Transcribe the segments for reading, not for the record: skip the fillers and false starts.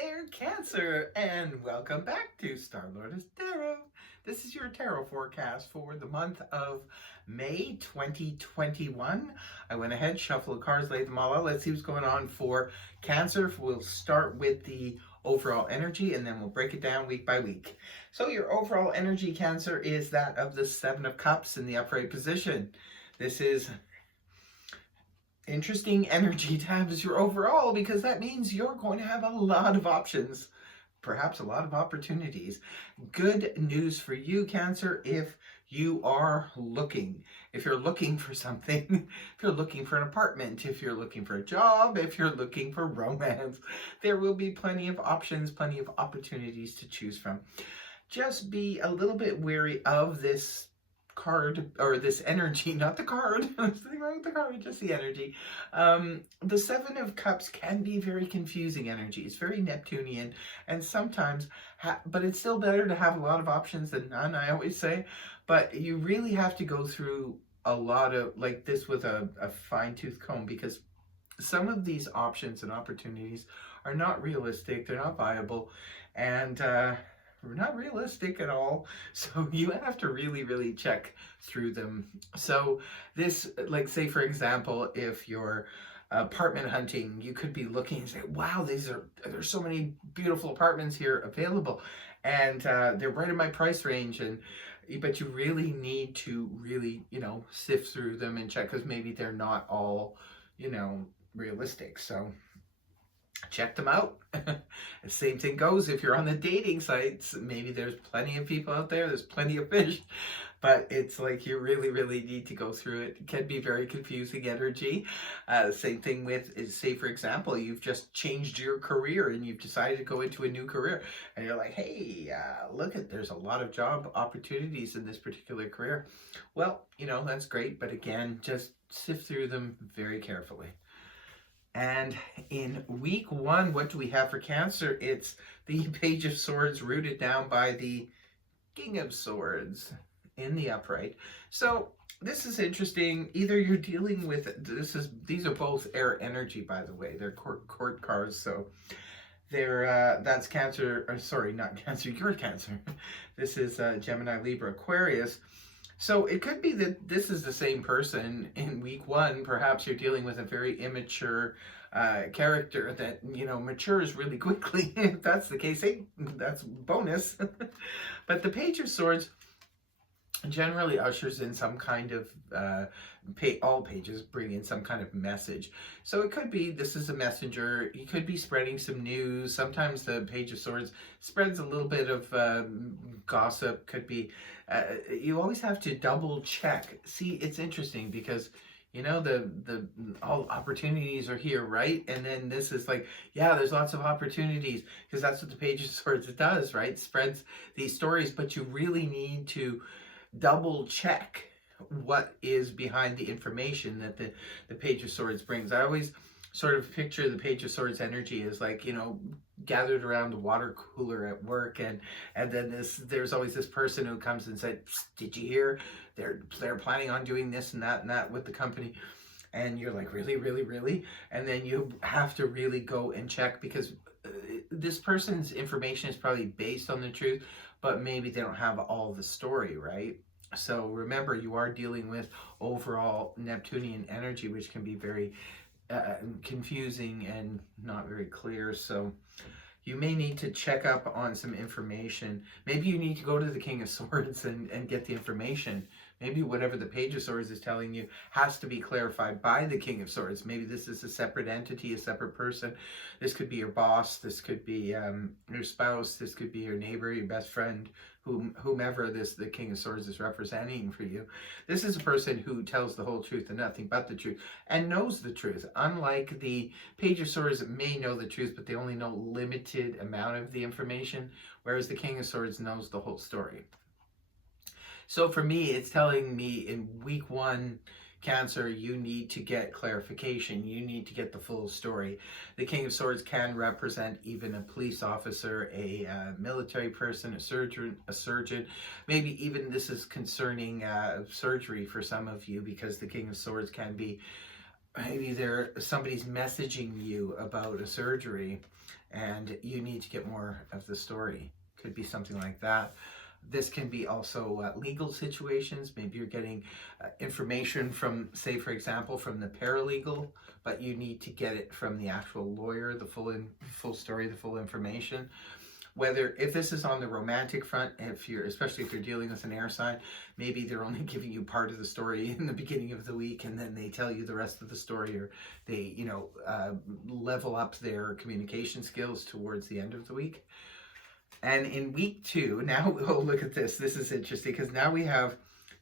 there, Cancer, and welcome back to Star-Lord's Tarot. This is your tarot forecast for the month of May 2021. I went ahead, shuffled the cards, laid them all out. Let's see what's going on for Cancer. We'll start with the overall energy, and then we'll break it down week by week. So your overall energy, Cancer, is that of the Seven of Cups in the upright position. This is interesting energy to have as your overall, because that means you're going to have a lot of options, perhaps a lot of opportunities. Good news for you, Cancer, if you are looking. If you're looking for something, if you're looking for an apartment, if you're looking for a job, if you're looking for romance, there will be plenty of options, plenty of opportunities to choose from. Just be a little bit wary of this card, or this energy, not the card. There's nothing wrong with the card, just the energy. The Seven of Cups can be very confusing energy. It's very Neptunian, and sometimes, but it's still better to have a lot of options than none, I always say. But you really have to go through a lot of, like this with a fine-tooth comb, because some of these options and opportunities are not realistic, they're not viable, and not realistic at all. So you have to really check through them. So this, like, say for example, if you're apartment hunting, you could be looking and say, wow, there's so many beautiful apartments here available, and they're right in my price range, but you really need to really, sift through them and check, because maybe they're not all, realistic. So check them out. The same thing goes if you're on the dating sites. Maybe there's plenty of people out there, there's plenty of fish, but it's like you really need to go through it. It can be very confusing energy. Same thing with, say for example, you've just changed your career and you've decided to go into a new career, and you're like, hey, look, there's a lot of job opportunities in this particular career. Well, that's great, but again, just sift through them very carefully. And in week one, what do we have for Cancer? It's the Page of Swords rooted down by the King of Swords in the upright. So this is interesting. Either you're dealing with, these are both air energy, by the way. They're court cards, so they're that's Cancer, or sorry, not Cancer, you're Cancer. This is Gemini, Libra, Aquarius. So it could be that this is the same person in week one. Perhaps you're dealing with a very immature character that, matures really quickly. If that's the case, hey, that's bonus. But the Page of Swords generally ushers in some kind of, all pages bring in some kind of message. So it could be, this is a messenger. You could be spreading some news. Sometimes the Page of Swords spreads a little bit of gossip. Could be, you always have to double check. See, it's interesting because, the all opportunities are here, right? And then this is like, yeah, there's lots of opportunities, because that's what the Page of Swords does, right? Spreads these stories, but you really need to double check what is behind the information that the Page of Swords brings. I always sort of picture the Page of Swords energy as like, gathered around the water cooler at work, and then there's always this person who comes and said, did you hear they're planning on doing this and that with the company? And you're like, really? And then you have to really go and check, because this person's information is probably based on the truth, but maybe they don't have all the story, right? So remember, you are dealing with overall Neptunian energy, which can be very confusing and not very clear. So you may need to check up on some information. Maybe you need to go to the King of Swords and get the information. Maybe whatever the Page of Swords is telling you has to be clarified by the King of Swords. Maybe this is a separate entity, a separate person. This could be your boss. This could be your spouse. This could be your neighbor, your best friend, whomever the King of Swords is representing for you. This is a person who tells the whole truth and nothing but the truth, and knows the truth. Unlike the Page of Swords that may know the truth, but they only know limited amount of the information, whereas the King of Swords knows the whole story. So for me, it's telling me in week one, Cancer, you need to get clarification. You need to get the full story. The King of Swords can represent even a police officer, a military person, a surgeon. Maybe even this is concerning surgery for some of you, because the King of Swords can be, maybe somebody's messaging you about a surgery, and you need to get more of the story. Could be something like that. This can be also legal situations. Maybe you're getting information from, say, for example, from the paralegal, but you need to get it from the actual lawyer, the full story, the full information. Whether, if this is on the romantic front, especially if you're dealing with an air sign, maybe they're only giving you part of the story in the beginning of the week, and then they tell you the rest of the story, or they, level up their communication skills towards the end of the week. And in week 2, now, oh, look at this. This is interesting because now we have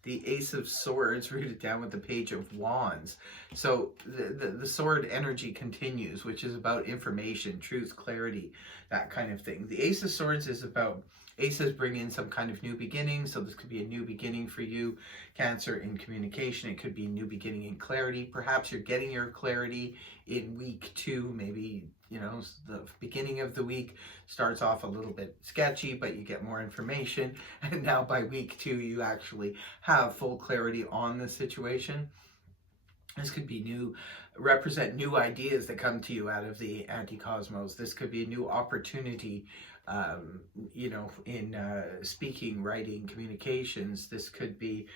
the Ace of Swords rooted down with the Page of Wands. So the sword energy continues, which is about information, truth, clarity, that kind of thing. The Ace of Swords is about, aces bring in some kind of new beginning. So this could be a new beginning for you, Cancer, in communication. It could be a new beginning in clarity. Perhaps you're getting your clarity in week 2, maybe, the beginning of the week starts off a little bit sketchy, but you get more information. And now by week 2, you actually have full clarity on the situation. This could be represent new ideas that come to you out of the anti-cosmos. This could be a new opportunity, in speaking, writing, communications. This could be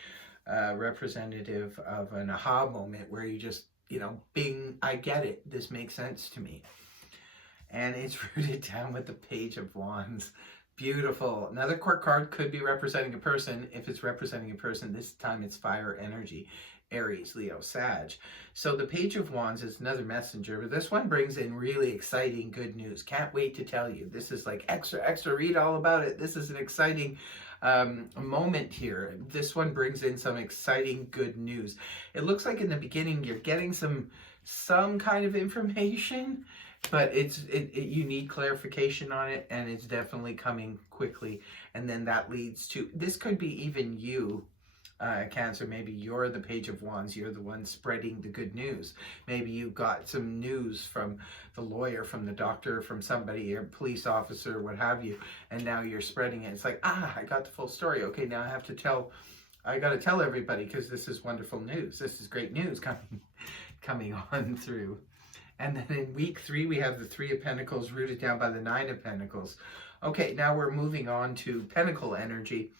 representative of an aha moment where you just, bing, I get it. This makes sense to me. And it's rooted down with the Page of Wands. Beautiful. Another court card could be representing a person. If it's representing a person, this time it's fire energy. Aries, Leo, Sag. So the Page of Wands is another messenger, but this one brings in really exciting good news. Can't wait to tell you. This is like extra, read all about it. This is an exciting moment here. This one brings in some exciting good news. It looks like in the beginning you're getting some kind of information, but you need clarification on it, and it's definitely coming quickly. And then that leads to, this could be even you, Cancer. Maybe you're the Page of Wands. You're the one spreading the good news. Maybe you got some news from the lawyer, from the doctor, from somebody, a police officer, what have you, and now you're spreading it. It's like, I got the full story. Okay, now I got to tell everybody, because this is wonderful news. This is great news coming on through. And then in week 3, we have the 3 of Pentacles rooted down by the 9 of Pentacles. Okay, now we're moving on to Pentacle energy.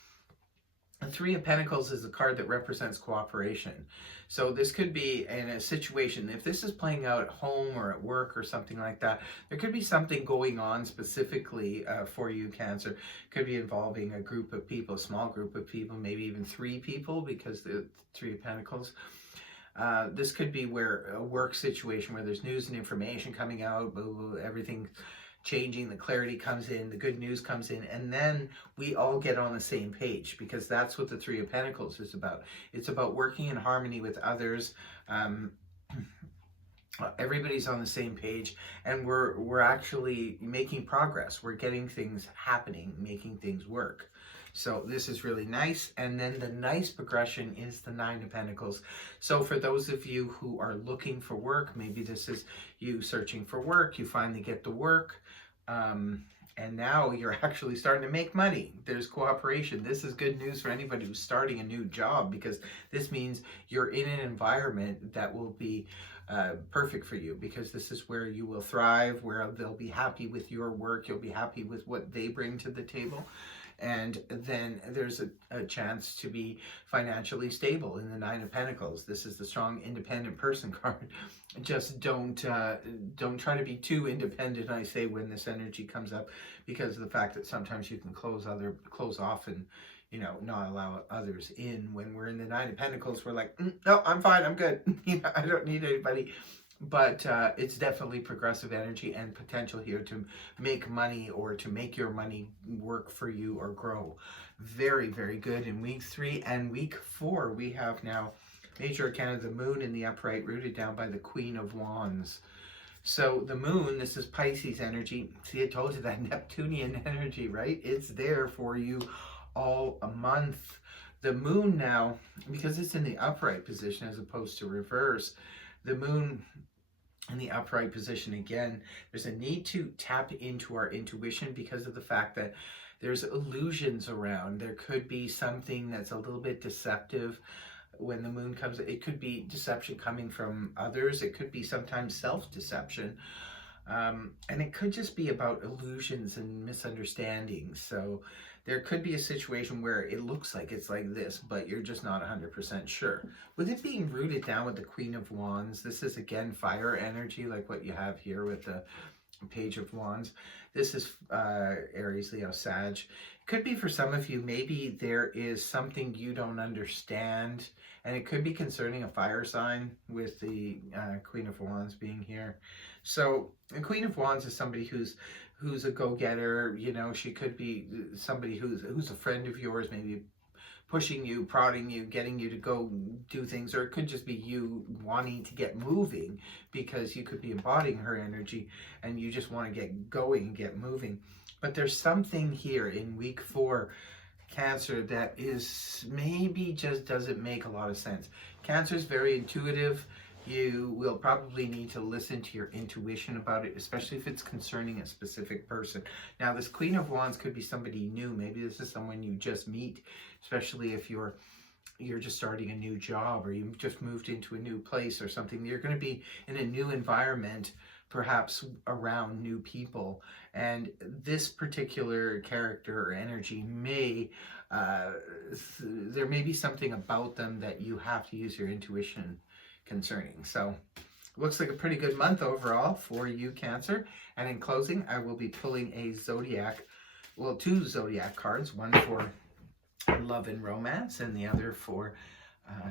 The 3 of Pentacles is a card that represents cooperation. So this could be in a situation, if this is playing out at home or at work or something like that, there could be something going on specifically for you, Cancer. Could be involving a group of people, a small group of people, maybe even 3 people, because the 3 of Pentacles. This could be a work situation where there's news and information coming out, everything changing, the clarity comes in, the good news comes in, and then we all get on the same page, because that's what the 3 of Pentacles is about. It's about working in harmony with others. Everybody's on the same page, and we're actually making progress. We're getting things happening, making things work. So this is really nice. And then the nice progression is the 9 of Pentacles. So for those of you who are looking for work, maybe this is you searching for work, you finally get the work, and now you're actually starting to make money. There's cooperation. This is good news for anybody who's starting a new job, because this means you're in an environment that will be perfect for you, because this is where you will thrive, where they'll be happy with your work, you'll be happy with what they bring to the table. And then there's a chance to be financially stable in the 9 of Pentacles. This is the strong, independent person card. Just don't try to be too independent, I say, when this energy comes up, because of the fact that sometimes you can close off and not allow others in. When we're in the 9 of Pentacles, we're like, no, I'm fine, I'm good. I don't need anybody. But it's definitely progressive energy and potential here to make money, or to make your money work for you or grow. Very, very good in week 3. And week 4, we have now Major Arcana, the Moon in the upright, rooted down by the Queen of Wands. So the Moon, this is Pisces energy. See, I told you that Neptunian energy, right? It's there for you all a month. The Moon now, because it's in the upright position as opposed to reverse, the Moon in the upright position, again, there's a need to tap into our intuition, because of the fact that there's illusions around. There could be something that's a little bit deceptive when the Moon comes. It could be deception coming from others. It could be sometimes self-deception. And it could just be about illusions and misunderstandings. So there could be a situation where it looks like it's like this, but you're just not 100% sure. With it being rooted down with the Queen of Wands, this is again fire energy, like what you have here with the Page of Wands. This is Aries, Leo, Sag. Could be for some of you, maybe there is something you don't understand, and it could be concerning a fire sign with the Queen of Wands being here. So the Queen of Wands is somebody who's a go-getter. You know, she could be somebody who's a friend of yours, maybe pushing you, prodding you, getting you to go do things, or it could just be you wanting to get moving because you could be embodying her energy and you just want to get going and get moving. But there's something here in week 4, Cancer, that is maybe just doesn't make a lot of sense. Cancer is very intuitive. You will probably need to listen to your intuition about it, especially if it's concerning a specific person. Now, this Queen of Wands could be somebody new. Maybe this is someone you just meet, especially if you're just starting a new job or you just moved into a new place or something. You're going to be in a new environment, perhaps around new people. And this particular character or energy may, there may be something about them that you have to use your intuition concerning. So looks like a pretty good month overall for you, Cancer. And in closing, I will be pulling a Zodiac, well, 2 Zodiac cards, one for love and romance and the other for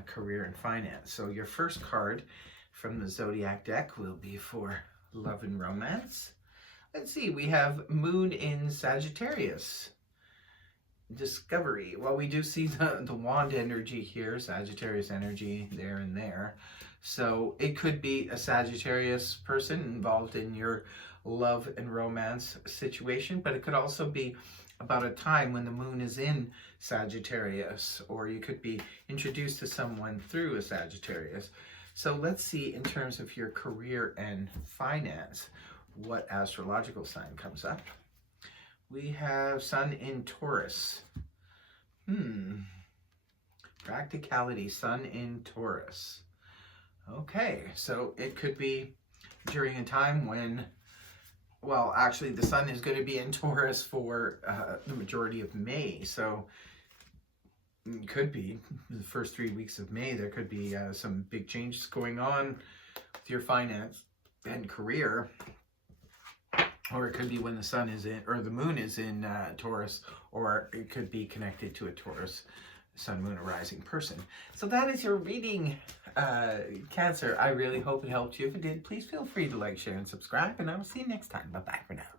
career and finance. So your first card from the Zodiac deck will be for love and romance. Let's see, we have Moon in Sagittarius. Discovery. Well, we do see the wand energy here, Sagittarius energy there and there. So it could be a Sagittarius person involved in your love and romance situation, but it could also be about a time when the moon is in Sagittarius, or you could be introduced to someone through a Sagittarius. So let's see, in terms of your career and finance, what astrological sign comes up. We have Sun in Taurus. Practicality, Sun in Taurus. Okay, so it could be during a time when, well, actually the Sun is going to be in Taurus for the majority of May. So it could be the first 3 weeks of May. There could be some big changes going on with your finance and career. Or it could be when the sun is in, or the moon is in Taurus, or it could be connected to a Taurus sun, moon, or rising person. So that is your reading, Cancer. I really hope it helped you. If it did, please feel free to like, share, and subscribe, and I will see you next time. Bye-bye for now.